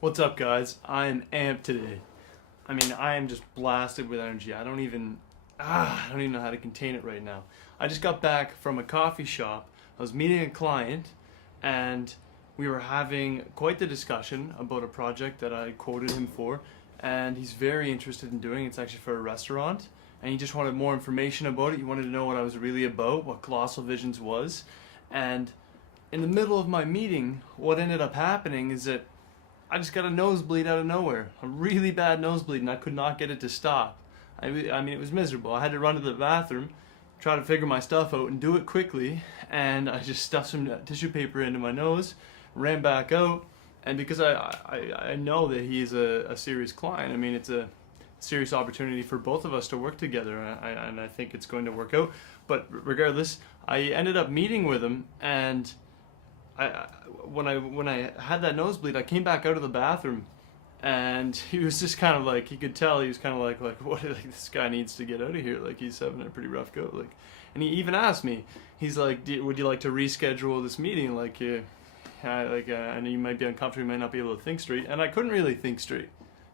What's up, guys? I am amped today. I am just blasted with energy. I don't even know how to contain it right now. I just got back from a coffee shop. I was meeting a client, and we were having quite the discussion about a project that I quoted him for, and he's very interested in doing. It's actually for a restaurant, and he just wanted more information about it. He wanted to know what I was really about, what Colossal Visions was, and in the middle of my meeting, what ended up happening is that I just got a nosebleed out of nowhere. A really bad nosebleed, and I could not get it to stop. It was miserable. I had to run to the bathroom, try to figure my stuff out, and do it quickly. And I just stuffed some tissue paper into my nose, ran back out, and because I know that he's a serious client, it's a serious opportunity for both of us to work together, and I think it's going to work out. But regardless, I ended up meeting with him, and when I had that nosebleed, I came back out of the bathroom, and he was just kind of like, you could tell he was kind of like what, like, this guy needs to get out of here, like he's having a pretty rough go, like. And he even asked me, he's like, would you like to reschedule this meeting, I know you might be uncomfortable, you might not be able to think straight. And I couldn't really think straight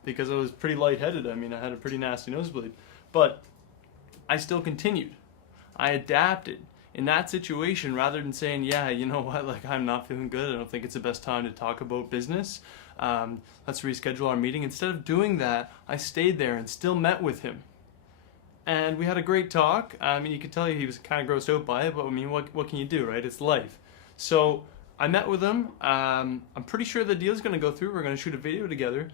because I was pretty lightheaded. I had a pretty nasty nosebleed, but I still continued. I adapted in that situation. Rather than saying, yeah, you know what, like, I'm not feeling good, I don't think it's the best time to talk about business, let's reschedule our meeting. Instead of doing that, I stayed there and still met with him, and we had a great talk. You could tell he was kind of grossed out by it, but what can you do, right? It's life. So I met with him. I'm pretty sure the deal's going to go through. We're going to shoot a video together,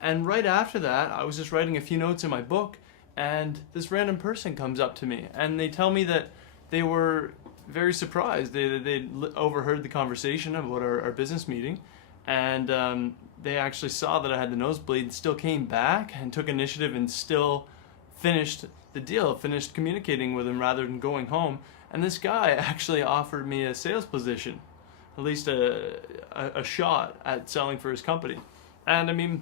and right after that, I was just writing a few notes in my book, and this random person comes up to me, and they tell me that they were very surprised. They overheard the conversation about our business meeting, and they actually saw that I had the nosebleed and still came back and took initiative and still finished the deal, finished communicating with him rather than going home. And this guy actually offered me a sales position, at least a shot at selling for his company. And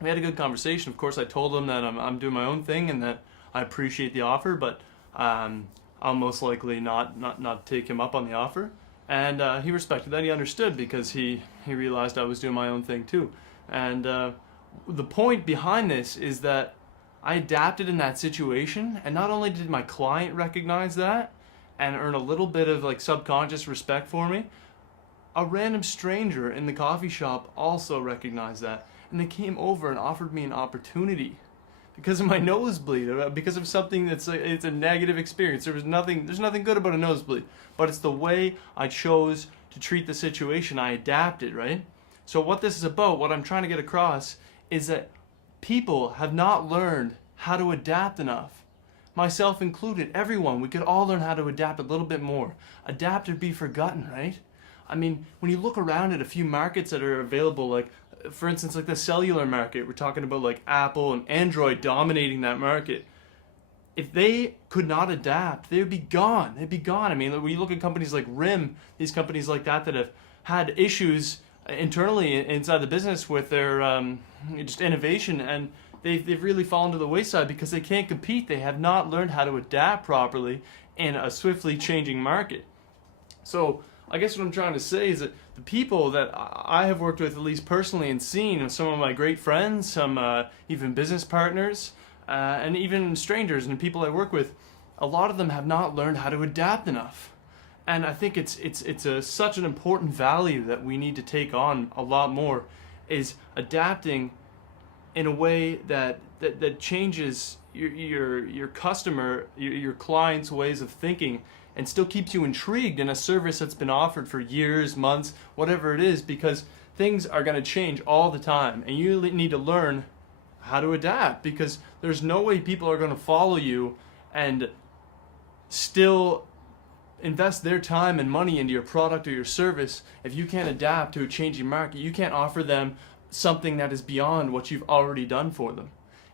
we had a good conversation. Of course, I told him that I'm doing my own thing and that I appreciate the offer, but I'll most likely not take him up on the offer. And he respected that. He understood because he realized I was doing my own thing too. And the point behind this is that I adapted in that situation, and not only did my client recognize that and earn a little bit of like subconscious respect for me, a random stranger in the coffee shop also recognized that, and they came over and offered me an opportunity because of my nosebleed, because of something it's a negative experience. There's nothing good about a nosebleed, but it's the way I chose to treat the situation. I adapted, right? So what this is about, what I'm trying to get across, is that people have not learned how to adapt enough. Myself included, everyone, we could all learn how to adapt a little bit more. Adapt or be forgotten, right? When you look around at a few markets that are available, like, for instance, like the cellular market, we're talking about like Apple and Android dominating that market. If they could not adapt, they would be gone. They'd be gone. When you look at companies like RIM, these companies like that have had issues internally inside the business with their just innovation, and they've really fallen to the wayside because they can't compete. They have not learned how to adapt properly in a swiftly changing market. So I guess what I'm trying to say is that the people that I have worked with, at least personally, and seen, some of my great friends, some even business partners, and even strangers and people I work with, a lot of them have not learned how to adapt enough. And I think it's such an important value that we need to take on a lot more, is adapting in a way that changes your customer, your client's ways of thinking, and still keeps you intrigued in a service that's been offered for years, months, whatever it is, because things are going to change all the time, and you need to learn how to adapt, because there's no way people are going to follow you and still invest their time and money into your product or your service if you can't adapt to a changing market. You can't offer them something that is beyond what you've already done for them.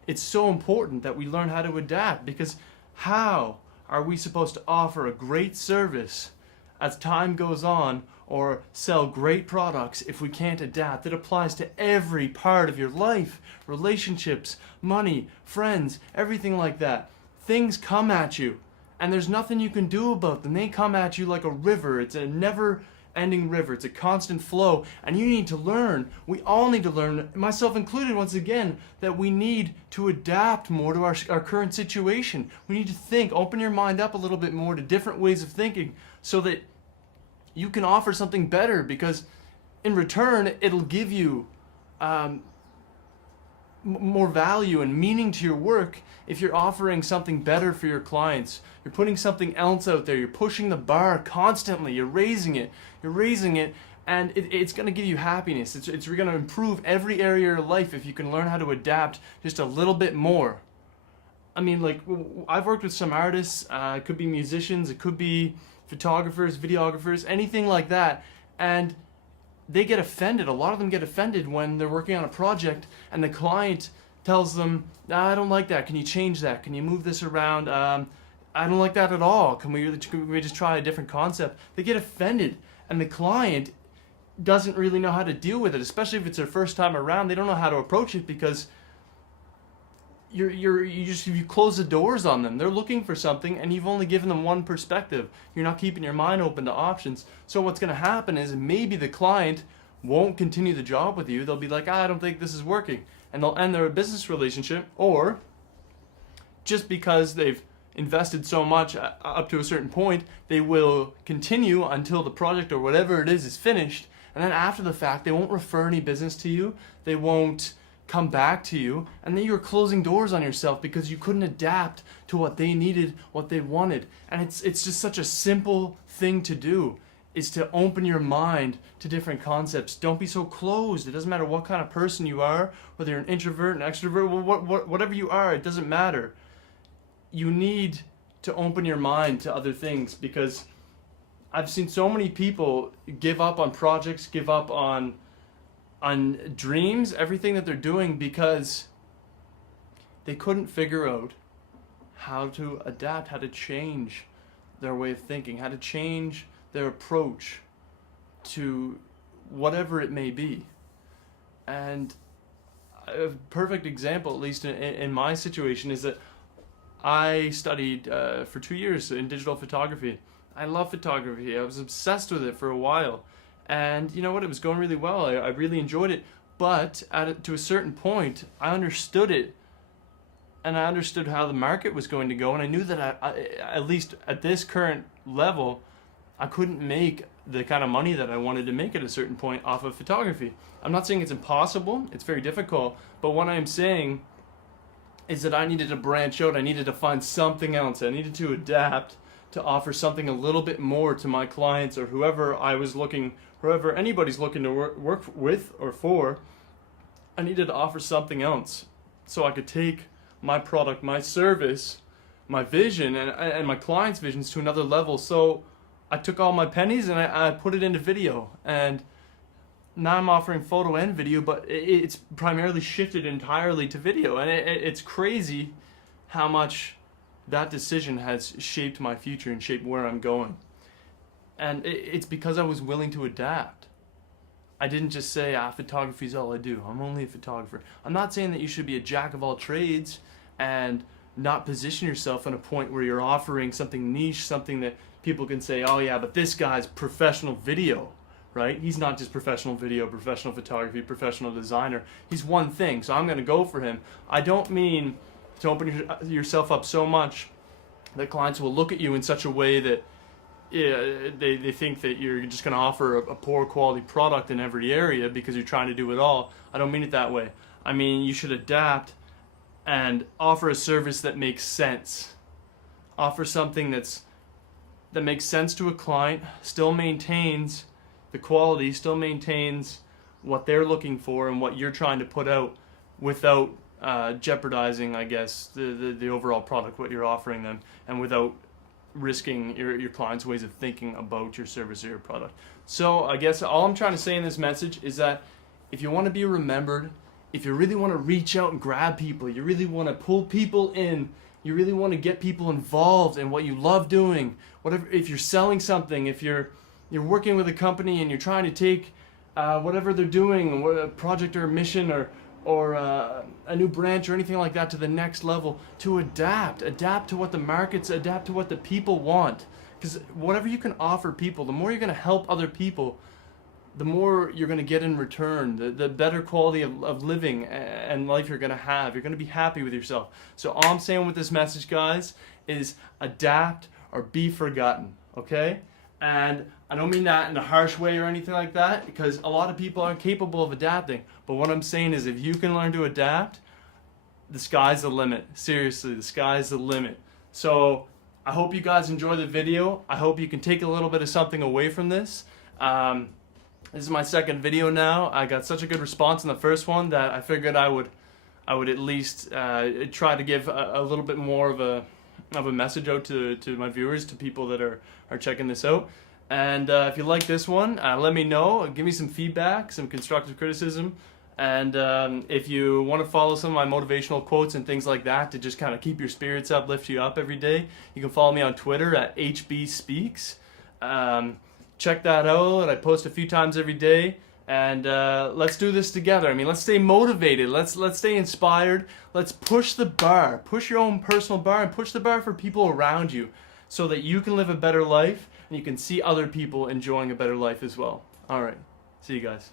It's so important that we learn how to adapt, because how are we supposed to offer a great service as time goes on, or sell great products, if we can't adapt? It applies to every part of your life, relationships, money, friends, everything like that. Things come at you, and there's nothing you can do about them. They come at you like a river. It's a never ending river. It's a constant flow, and you need to learn. We all need to learn, myself included once again, that we need to adapt more to our current situation. We need to think, open your mind up a little bit more to different ways of thinking so that you can offer something better, because in return it'll give you more value and meaning to your work if you're offering something better for your clients. You're putting something else out there. You're pushing the bar constantly. You're raising it, and it's going to give you happiness. It's going to improve every area of your life if you can learn how to adapt just a little bit more. I mean, like, I've worked with some artists. It could be musicians. It could be photographers, videographers, anything like that. And they get offended. A lot of them get offended when they're working on a project and the client tells them, I don't like that. Can you change that? Can you move this around? I don't like that at all. Can we just try a different concept? They get offended, and the client doesn't really know how to deal with it, especially if it's their first time around. They don't know how to approach it because you close the doors on them. They're looking for something, and you've only given them one perspective. You're not keeping your mind open to options. So what's going to happen is maybe the client won't continue the job with you. They'll be like, I don't think this is working, and they'll end their business relationship. Or just because they've invested so much up to a certain point, they will continue until the project or whatever it is finished, and then after the fact they won't refer any business to you. They won't come back to you, and then you're closing doors on yourself because you couldn't adapt to what they needed, what they wanted. And it's just such a simple thing to do, is to open your mind to different concepts. Don't be so closed. It doesn't matter what kind of person you are, whether you're an introvert, an extrovert, whatever you are, it doesn't matter. You need to open your mind to other things, because I've seen so many people give up on projects, give up on dreams, everything that they're doing, because they couldn't figure out how to adapt, how to change their way of thinking, how to change their approach to whatever it may be. And a perfect example, at least in my situation, is that I studied for 2 years in digital photography. I love photography. I was obsessed with it for a while. And you know what? It was going really well. I really enjoyed it. But to a certain point, I understood it. And I understood how the market was going to go. And I knew that at least at this current level, I couldn't make the kind of money that I wanted to make at a certain point off of photography. I'm not saying it's impossible. It's very difficult. But what I'm saying is that I needed to branch out. I needed to find something else. I needed to adapt to offer something a little bit more to my clients, or whoever anybody's looking to work with or for. I needed to offer something else so I could take my product, my service, my vision, and my clients' visions to another level. So I took all my pennies and I put it into video, and now I'm offering photo and video, but it's primarily shifted entirely to video. And it's crazy how much that decision has shaped my future and shaped where I'm going. And it's because I was willing to adapt. I didn't just say, photography is all I do. I'm only a photographer. I'm not saying that you should be a jack of all trades and not position yourself in a point where you're offering something niche, something that people can say, oh yeah, but this guy's professional video, right? He's not just professional video, professional photography, professional designer. He's one thing, so I'm going to go for him. I don't mean to open yourself up so much that clients will look at you in such a way that they think that you're just going to offer a poor quality product in every area because you're trying to do it all. I don't mean it that way. I mean, you should adapt and offer a service that makes sense. Offer something that makes sense to a client, still maintains the quality, still maintains what they're looking for and what you're trying to put out, without jeopardizing, I guess, the overall product, what you're offering them, and without risking your clients' ways of thinking about your service or your product. So I guess all I'm trying to say in this message is that if you want to be remembered, if you really want to reach out and grab people, you really want to pull people in, you really want to get people involved in what you love doing, whatever, if you're selling something, if you're working with a company and you're trying to take whatever they're doing, a project or a mission or a new branch or anything like that to the next level, to adapt to what the markets, adapt to what the people want. Because whatever you can offer people, the more you're going to help other people, the more you're going to get in return, the better quality of living and life you're going to have. You're going to be happy with yourself. So all I'm saying with this message, guys, is adapt or be forgotten, okay? And I don't mean that in a harsh way or anything like that, because a lot of people aren't capable of adapting. But what I'm saying is, if you can learn to adapt, the sky's the limit. Seriously, the sky's the limit. So I hope you guys enjoy the video. I hope you can take a little bit of something away from this. This is my second video now. I got such a good response in the first one that I figured I would at least try to give a little bit more of a message out to my viewers, to people that are checking this out. And if you like this one, let me know. Give me some feedback, some constructive criticism. And if you want to follow some of my motivational quotes and things like that to just kind of keep your spirits up, lift you up every day, you can follow me on Twitter at HBSpeaks. Check that out. I post a few times every day. And let's do this together. I mean, let's stay motivated. Let's stay inspired. Let's push the bar. Push your own personal bar and push the bar for people around you so that you can live a better life and you can see other people enjoying a better life as well. All right. See you guys.